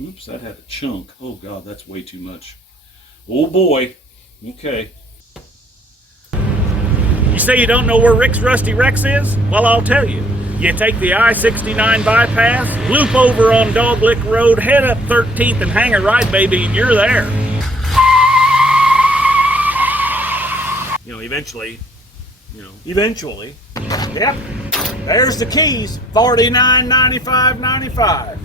Oops, that had a chunk. Oh God, that's way too much. Oh boy. Okay. You say you don't know where Rick's Rusty Rex is? Well, I'll tell you. You take the I-69 bypass, loop over on Doglick Road, head up 13th and hang a right, baby, and you're there. You know, eventually, yep, there's the keys, $49.95.95.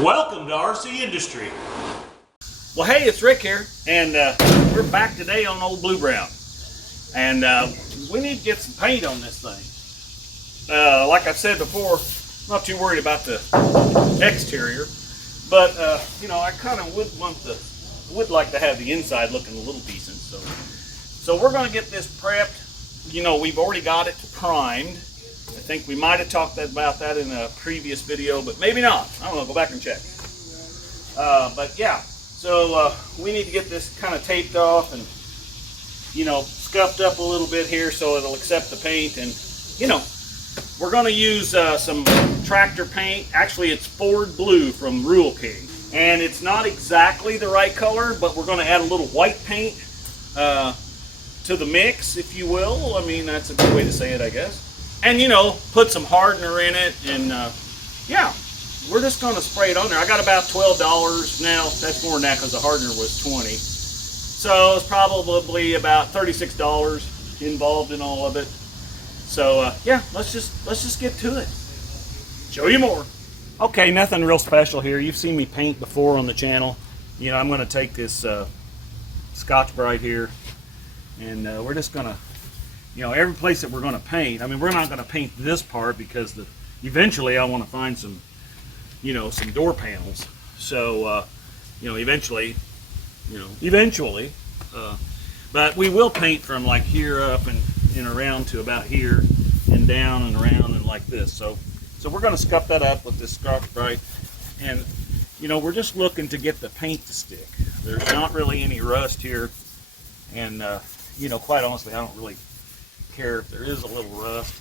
Welcome to RCindustry. Well, hey, it's Rick here, and we're back today on old Blue Brown. And we need to get some paint on this thing. Like I've said before, I'm not too worried about the exterior, but you know, I kind of would like to have the inside looking a little decent. So we're going to get this prepped. You know, we've already got it primed. I think we might have talked about that in a previous video, but maybe not. I don't know. Go back and check. But yeah, so we need to get this kind of taped off and, you know, scuffed up a little bit here so it'll accept the paint. And, you know, we're going to use some tractor paint. Actually, it's Ford Blue from Rural King. And it's not exactly the right color, but we're going to add a little white paint to the mix, if you will. I mean, that's a good way to say it, I guess. And, you know, put some hardener in it. And, yeah, we're just going to spray it on there. I got about $12 now. That's more than that because the hardener was $20. So it's probably about $36 involved in all of it. So yeah, let's just get to it. Show you more. Okay, nothing real special here. You've seen me paint before on the channel. You know, I'm going to take this Scotch-Brite here, and we're just going to, you know, every place that we're going to paint. I mean, we're not going to paint this part because eventually I want to find some, you know, some door panels. So you know, eventually. But we will paint from like here up and around to about here and down and around and like this. So we're going to scuff that up with this Scotch-Brite, and you know, we're just looking to get the paint to stick. There's not really any rust here, and you know, quite honestly, I don't really care if there is a little rust.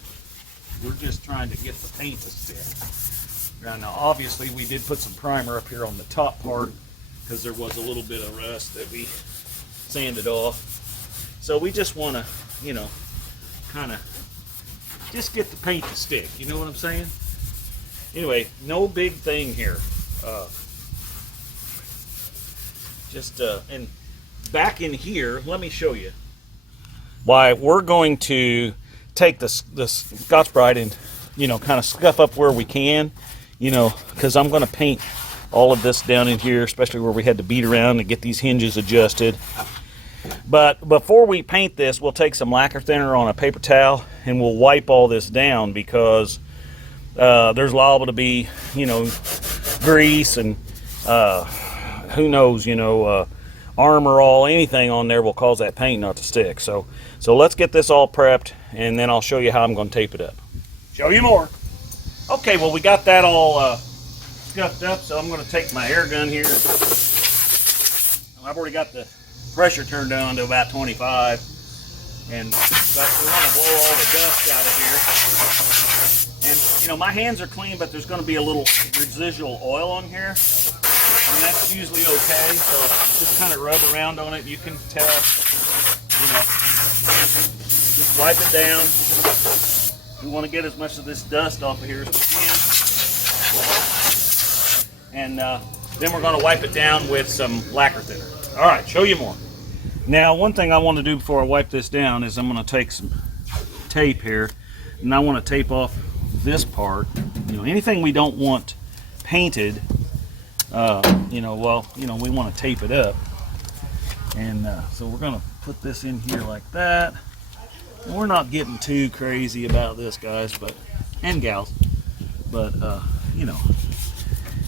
We're just trying to get the paint to stick. Now obviously we did put some primer up here on the top part, because there was a little bit of rust that we sanded off. So we just want to, you know, kind of just get the paint to stick. You know what I'm saying? Anyway, no big thing here. And back in here, let me show you. Why we're going to take the Scotch-Brite and, you know, kind of scuff up where we can, you know, because I'm going to paint all of this down in here, especially where we had to beat around to get these hinges adjusted. But before we paint this, we'll take some lacquer thinner on a paper towel and we'll wipe all this down, because there's liable to be, you know, grease and who knows, you know, Armor All, anything on there will cause that paint not to stick. So let's get this all prepped, and then I'll show you how I'm going to tape it up. Show you more. Okay, well, we got that all scuffed up, so I'm going to take my air gun here. I've already got the pressure turned down to about 25, and we want to blow all the dust out of here. And you know, my hands are clean, but there's going to be a little residual oil on here, and that's usually okay. So just kind of rub around on it. You can tell, you know, just wipe it down. We want to get as much of this dust off of here as we can. And then we're going to wipe it down with some lacquer thinner. All right, show you more. Now, one thing I want to do before I wipe this down is I'm going to take some tape here, and I want to tape off this part. You know, anything we don't want painted, you know, well, you know, we want to tape it up. And so we're going to put this in here like that. And we're not getting too crazy about this, guys, and gals, but you know,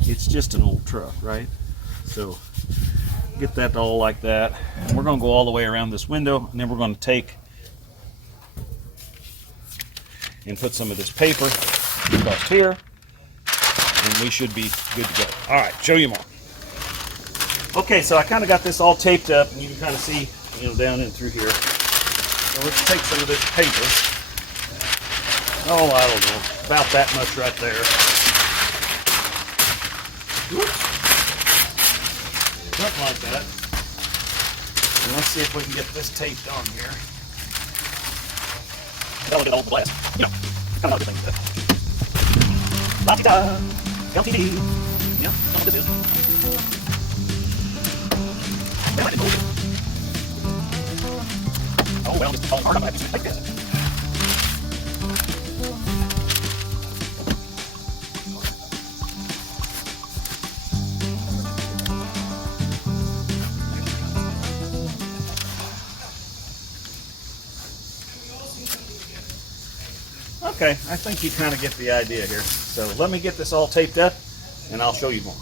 it's just an old truck, right? So get that all like that, and we're going to go all the way around this window, and then we're going to take and put some of this paper across here, and we should be good to go. All right, show you more. Okay, so I kind of got this all taped up, and you can kind of see, you know, down in through here. So let's take some of this paper. Oh, I don't know, about that much right there. something like that. And let's see if we can get this taped on here. That'll get all the glass. You know, kind of a good thing with that. Limelateda, LTD. Yeah, that's what this is. Oh well, it's falling hard. I'm gonna have to take this. Okay, I think you kind of get the idea here. So let me get this all taped up and I'll show you more.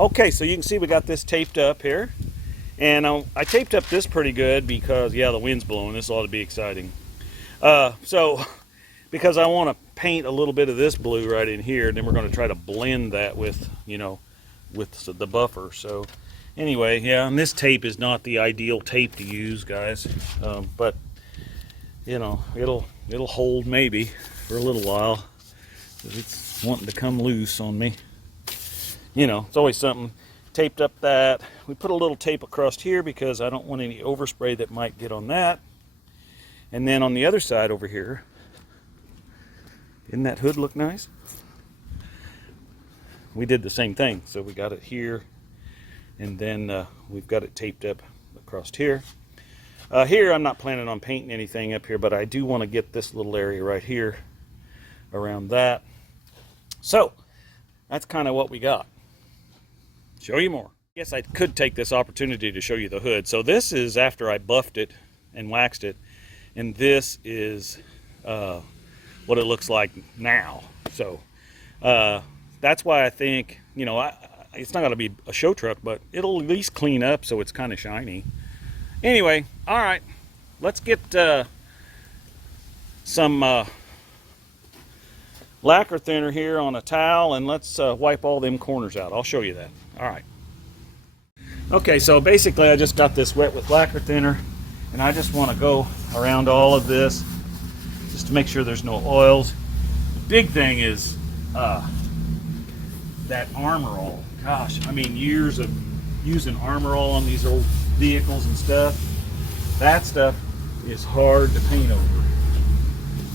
Okay, so you can see we got this taped up here. And I taped up this pretty good because, yeah, the wind's blowing. This ought to be exciting. So, because I want to paint a little bit of this blue right in here, and then we're going to try to blend that with, you know, with the buffer. So, anyway, yeah, and this tape is not the ideal tape to use, guys. But, you know, it'll hold maybe for a little while. It's wanting to come loose on me. You know, it's always something. Taped up that. We put a little tape across here because I don't want any overspray that might get on that. And then on the other side over here, didn't that hood look nice? We did the same thing. So we got it here, and then we've got it taped up across here. Here I'm not planning on painting anything up here, but I do want to get this little area right here around that. So that's kind of what we got. Show you more. Yes, I could take this opportunity to show you the hood. So this is after I buffed it and waxed it, and this is what it looks like now. So that's why I think, you know, it's not going to be a show truck, but it'll at least clean up so it's kind of shiny. Anyway, all right, let's get some lacquer thinner here on a towel, and let's wipe all them corners out. I'll show you that. All right. Okay, so basically I just got this wet with lacquer thinner, and I just want to go around all of this just to make sure there's no oils. The big thing is that Armor All. Gosh, I mean, years of using Armor All on these old vehicles and stuff. That stuff is hard to paint over.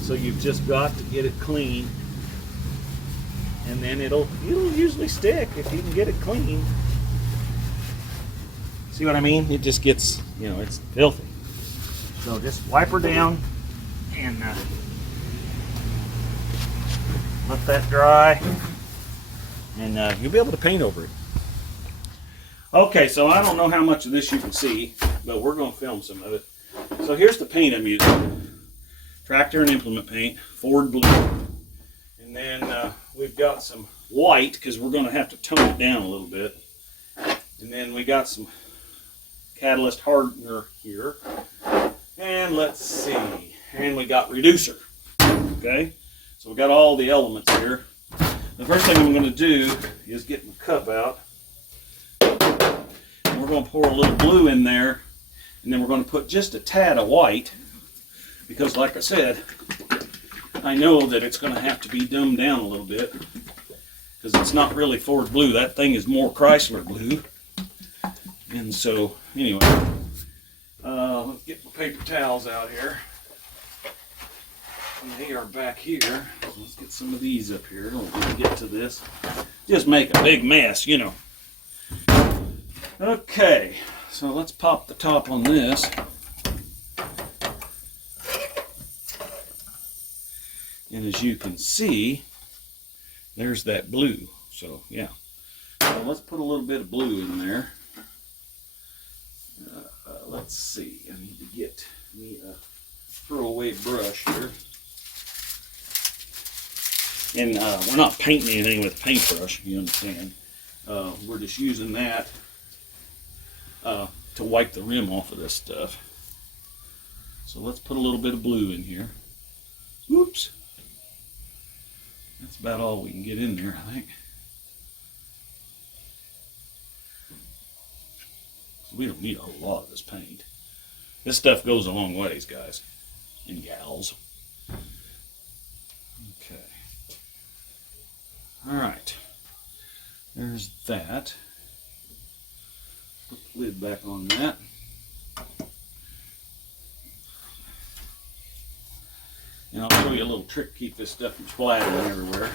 So you've just got to get it clean, and then it'll usually stick if you can get it clean. See what I mean? It just gets, you know, it's filthy. So just wipe her down and let that dry, and you'll be able to paint over it. Okay, so I don't know how much of this you can see, but we're going to film some of it. So here's the paint I'm using. Tractor and implement paint, Ford blue. And then we've got some white, because we're going to have to tone it down a little bit. And then we got some catalyst hardener here. And let's see, and we got reducer. Okay, so we got all the elements here. The first thing I'm going to do is get my cup out. And we're going to pour a little blue in there, and then we're going to put just a tad of white, because like I said, I know that it's going to have to be dumbed down a little bit, because it's not really Ford blue. That thing is more Chrysler blue. And so, anyway, let's get my paper towels out here. And they are back here. So let's get some of these up here. Don't want to get to this. Just make a big mess, you know. Okay, so let's pop the top on this. And as you can see, there's that blue. So, yeah. So let's put a little bit of blue in there. Let's see. I need to get me a throwaway brush here. And we're not painting anything with a paintbrush, you understand. We're just using that to wipe the rim off of this stuff. So let's put a little bit of blue in here. Whoops. That's about all we can get in there, I think. We don't need a whole lot of this paint. This stuff goes a long ways, guys and gals. Okay. All right. There's that. lid back on that. And I'll show you a little trick to keep this stuff from splattering everywhere.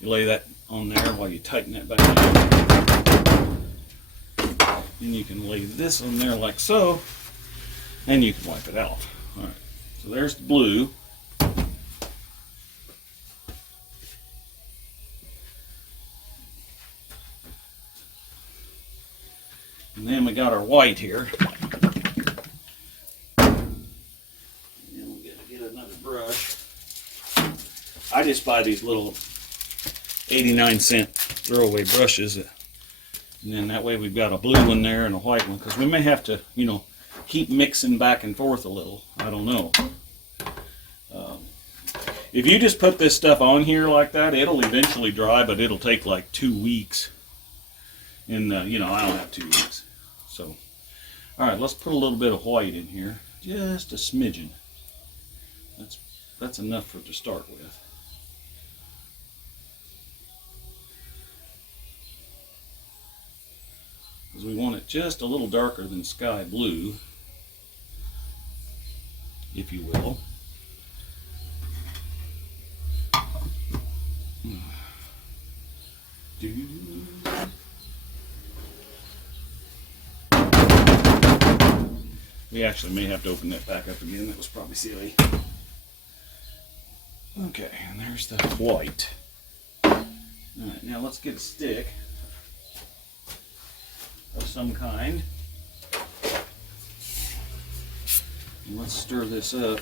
You lay that on there while you tighten that back in. Then you can lay this on there like so, and you can wipe it off. All right, so there's the blue. And then we got our white here. And we're gonna get another brush. I just buy these little 89-cent throwaway brushes, and then that way we've got a blue one there and a white one, because we may have to, you know, keep mixing back and forth a little. I don't know. If you just put this stuff on here like that, it'll eventually dry, but it'll take like 2 weeks. And you know, I don't have 2 weeks. So, all right, let's put a little bit of white in here, just a smidgen. That's enough for to start with. Because we want it just a little darker than sky blue, if you will. We actually may have to open that back up again. That was probably silly. Okay, and there's the white. Alright, now let's get a stick of some kind. And let's stir this up.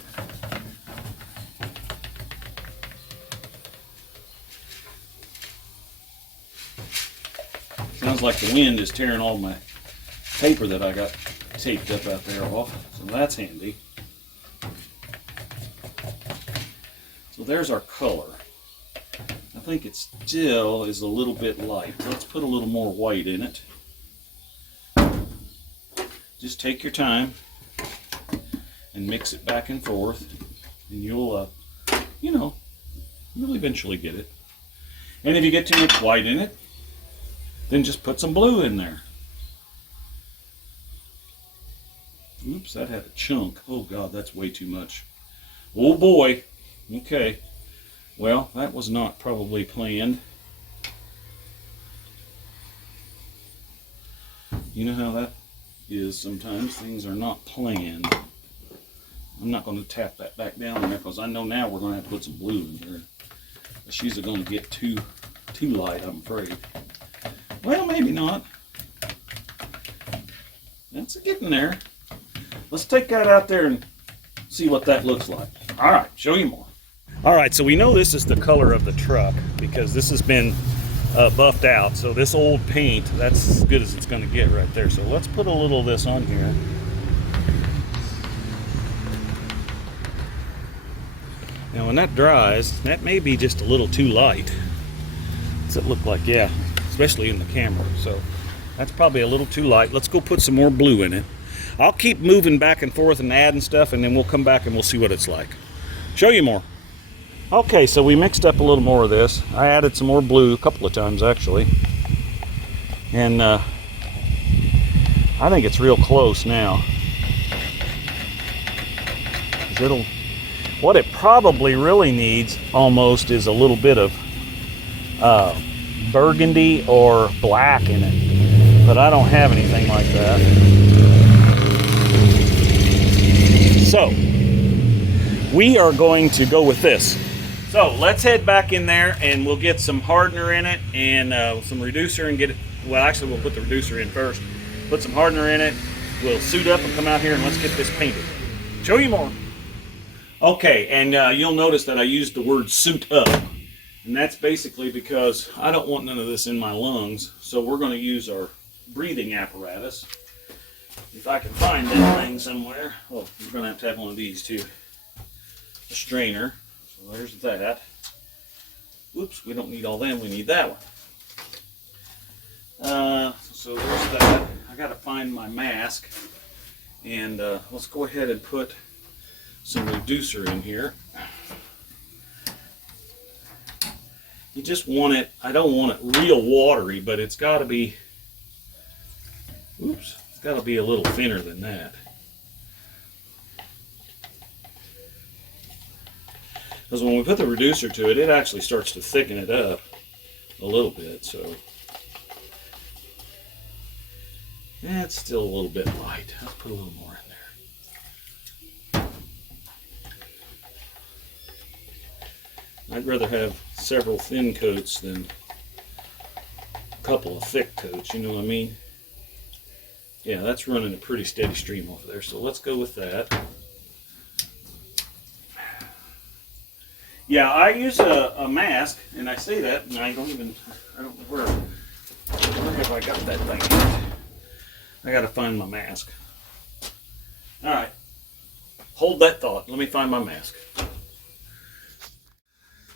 Sounds like the wind is tearing all my paper that I got taped up out there off, so that's handy. So there's our color. I think it still is a little bit light. Let's put a little more white in it. Just take your time and mix it back and forth, and you'll, you know, you'll eventually get it. And if you get too much white in it, then just put some blue in there. Oops, that had a chunk. Oh God, that's way too much. Oh boy. Okay. Well, that was not probably planned. You know how that is sometimes. Things are not planned. I'm not going to tap that back down there because I know now we're going to have to put some blue in here. She's going to get too light, I'm afraid. Well, maybe not. That's getting there. Let's take that out there and see what that looks like. All right, show you more. All right, so we know this is the color of the truck because this has been buffed out. So this old paint, that's as good as it's going to get right there. So let's put a little of this on here. Now when that dries, that may be just a little too light. What's it look like? Yeah, especially in the camera. So that's probably a little too light. Let's go put some more blue in it. I'll keep moving back and forth and adding stuff, and then we'll come back and we'll see what it's like. Show you more. Okay, so we mixed up a little more of this. I added some more blue a couple of times actually. And I think it's real close now. What it probably really needs almost is a little bit of burgundy or black in it. But I don't have anything like that. So, we are going to go with this. So, let's head back in there and we'll get some hardener in it and some reducer and get it. Well, actually, we'll put the reducer in first. Put some hardener in it. We'll suit up and come out here and let's get this painted. Show you more. Okay, and you'll notice that I used the word suit up. And that's basically because I don't want none of this in my lungs. So, we're going to use our breathing apparatus. If I can find that thing somewhere. Oh, we're going to have one of these too. A strainer. So there's that. Whoops, we don't need all them. We need that one. So there's that. I got to find my mask. And let's go ahead and put some reducer in here. You just want it, I don't want it real watery, but it's got to be Oops, it's got to be a little thinner than that. Because when we put the reducer to it, it actually starts to thicken it up a little bit. So yeah, it's still a little bit light. Let's put a little more in there. I'd rather have several thin coats than a couple of thick coats, you know what I mean? Yeah, that's running a pretty steady stream over there, so let's go with that. Yeah, I use a mask, and I say that, and I don't know where have I got that thing? I gotta find my mask. Alright, hold that thought, let me find my mask.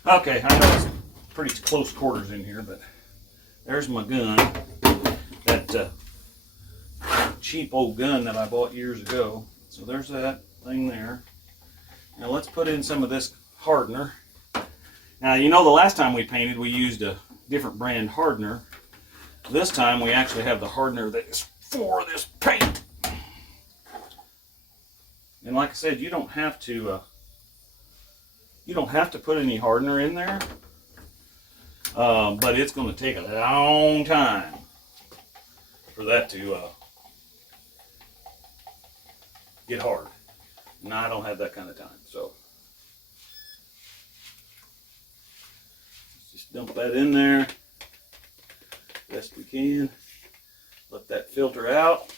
Okay, I know it's pretty close quarters in here, but there's my gun. That cheap old gun that I bought years ago. So there's that thing there. Now let's put in some of this hardener. Now, you know, the last time we painted, we used a different brand hardener. This time we actually have the hardener that is for this paint. And like I said, you don't have to put any hardener in there, but it's going to take a long time for that to get hard. And I don't have that kind of time, so let's just dump that in there best we can. Let that filter out,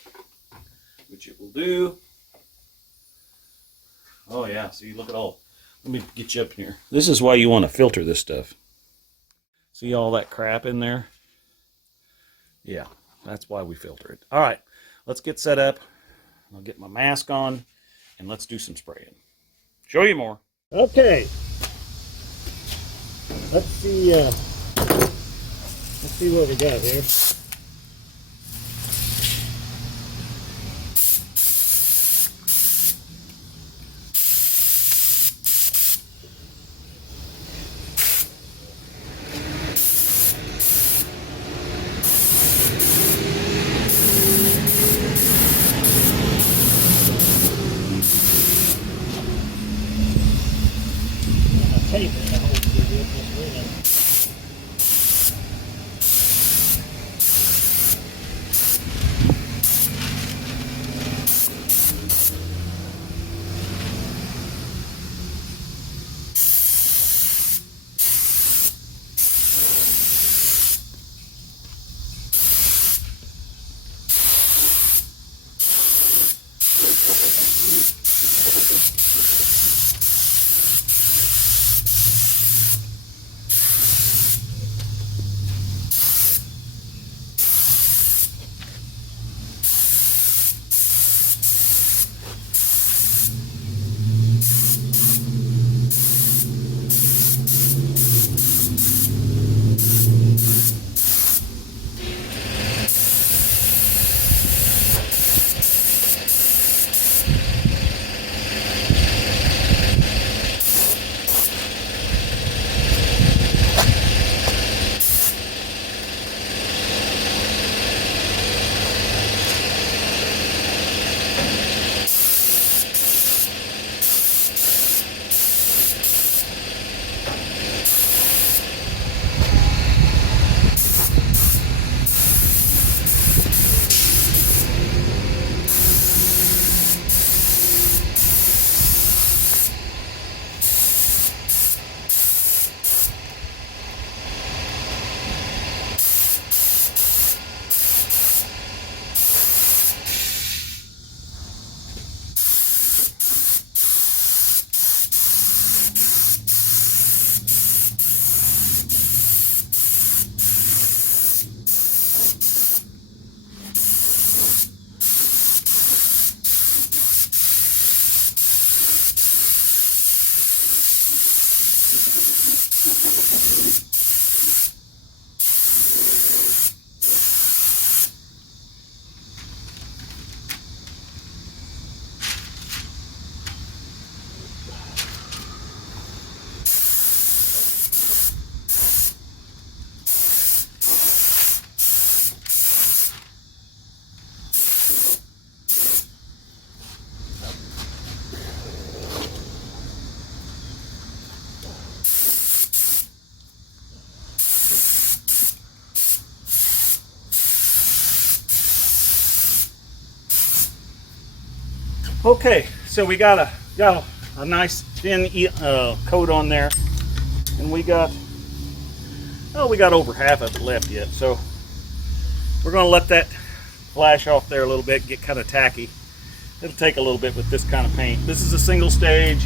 which it will do. Oh yeah, see, look at all. Let me get you up here. This is why you want to filter this stuff. See all that crap in there? Yeah, that's why we filter it. All right, let's get set up. I'll get my mask on, and let's do some spraying. Show you more. Okay. Let's see what we got here. Tape it to hold it this way. Okay, so we got a nice thin coat on there, and we got over half of it left yet. So we're going to let that flash off there a little bit, get kind of tacky. It'll take a little bit with this kind of paint. This is a single stage,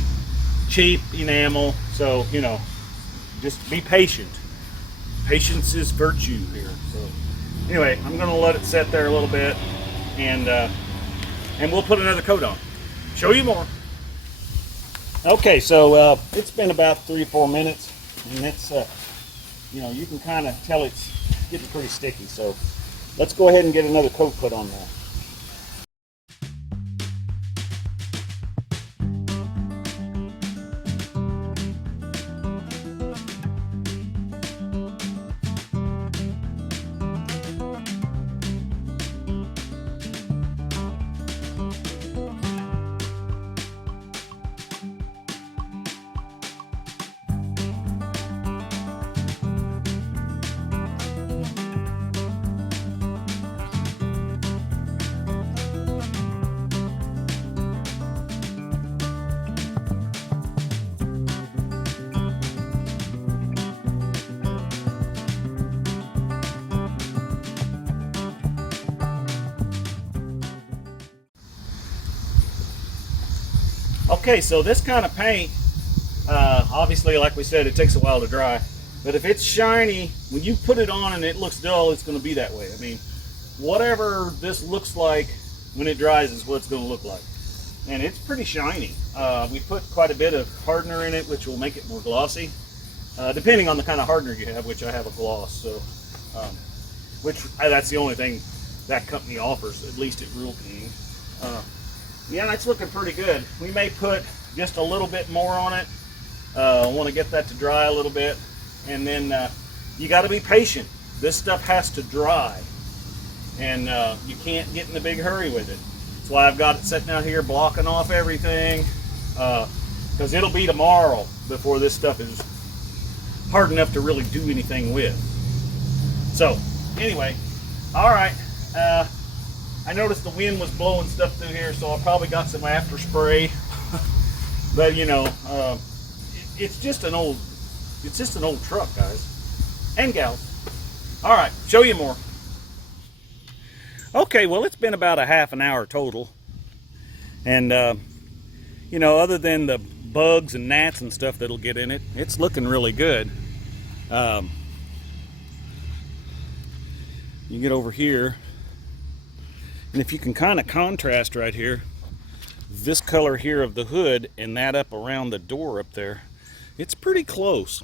cheap enamel, so you know, just be patient. Patience is virtue here. So anyway, I'm going to let it set there a little bit, and we'll put another coat on. Show you more. Okay, so it's been about 3 or 4 minutes, and it's you know, you can kind of tell it's getting pretty sticky. So let's go ahead and get another coat put on there. Okay, so this kind of paint, obviously, like we said, it takes a while to dry. But if it's shiny, when you put it on and it looks dull, it's going to be that way. I mean, whatever this looks like when it dries is what it's going to look like. And it's pretty shiny. We put quite a bit of hardener in it, which will make it more glossy. Depending on the kind of hardener you have, which I have a gloss. So, that's the only thing that company offers, at least at Rural King. Yeah, it's looking pretty good. We may put just a little bit more on it. I want to get that to dry a little bit. And then you got to be patient. This stuff has to dry. And you can't get in a big hurry with it. That's why I've got it sitting out here blocking off everything. Because it'll be tomorrow before this stuff is hard enough to really do anything with. So, anyway, all right. I noticed the wind was blowing stuff through here, so I probably got some after spray. But you know, it's just an old truck, guys and gals. All right, show you more. Okay, well, it's been about a half an hour total, and you know, other than the bugs and gnats and stuff that'll get in it, it's looking really good. You get over here. And if you can kind of contrast right here, this color here of the hood and that up around the door up there, it's pretty close.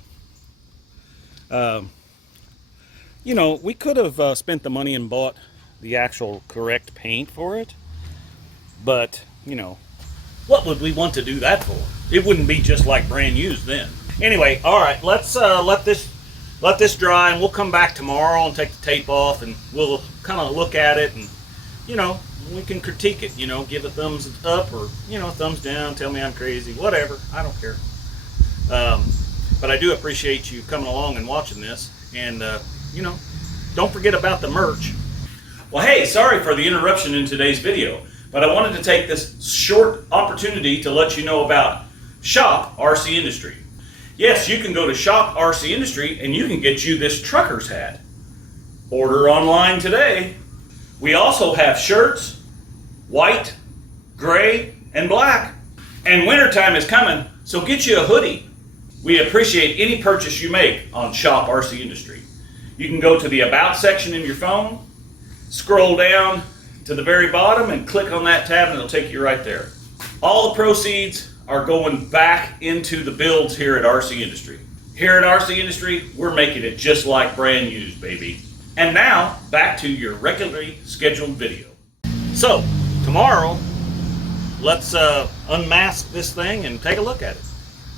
You know, we could have spent the money and bought the actual correct paint for it, but, you know, what would we want to do that for? It wouldn't be just like brand used then. Anyway, all right, let's let this dry, and we'll come back tomorrow and take the tape off, and we'll kind of look at it, and you know, we can critique it, you know, give a thumbs up or, you know, thumbs down, tell me I'm crazy, whatever, I don't care. But I do appreciate you coming along and watching this, and, you know, don't forget about the merch. Well, hey, sorry for the interruption in today's video, but I wanted to take this short opportunity to let you know about Shop RCindustry. Yes, you can go to Shop RCindustry and you can get you this trucker's hat. Order online today. We also have shirts, white, gray, and black. And wintertime is coming, so get you a hoodie. We appreciate any purchase you make on Shop RCindustry. You can go to the About section in your phone, scroll down to the very bottom and click on that tab and it'll take you right there. All the proceeds are going back into the builds here at RCindustry. Here at RCindustry, we're making it just like brand used, baby. And now, back to your regularly scheduled video. So, tomorrow, let's unmask this thing and take a look at it.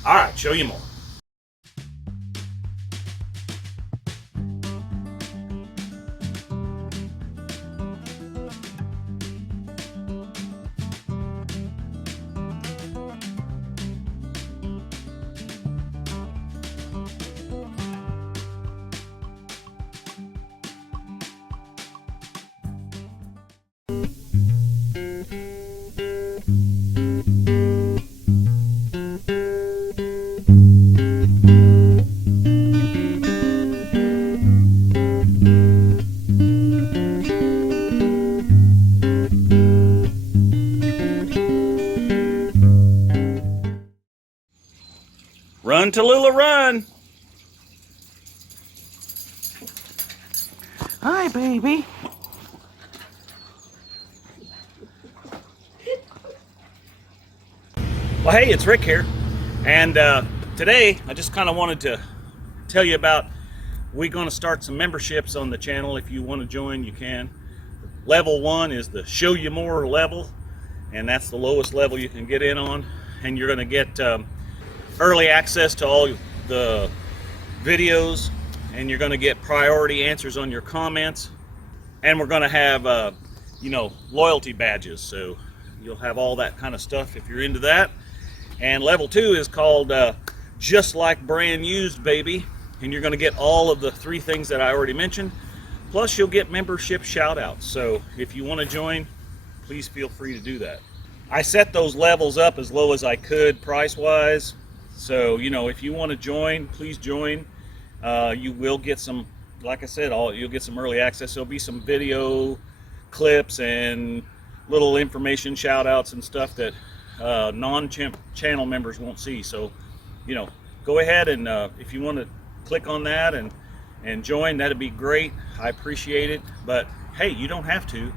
All right, show you more. Run, Tallulah, run! Hi, baby. Well, hey, it's Rick here, and today I just kind of wanted to tell you about we're going to start some memberships on the channel. If you want to join, you can. Level 1 is the Show You More level, and that's the lowest level you can get in on, and you're going to get early access to all the videos, and you're going to get priority answers on your comments, and we're going to have loyalty badges, so you'll have all that kind of stuff if you're into that. And level 2 is called Just Like Brand Used, baby, and you're going to get all of the 3 things that I already mentioned, plus you'll get membership shout outs. So if you want to join, please feel free to do that. I set those levels up as low as I could price wise, so if you want to join, please join. You will get some, like I said, you'll get some early access. There'll be some video clips and little information shout outs and stuff that non-channel members won't see. So go ahead and if you want to click on that and join, that'd be great. I appreciate it, but hey, you don't have to.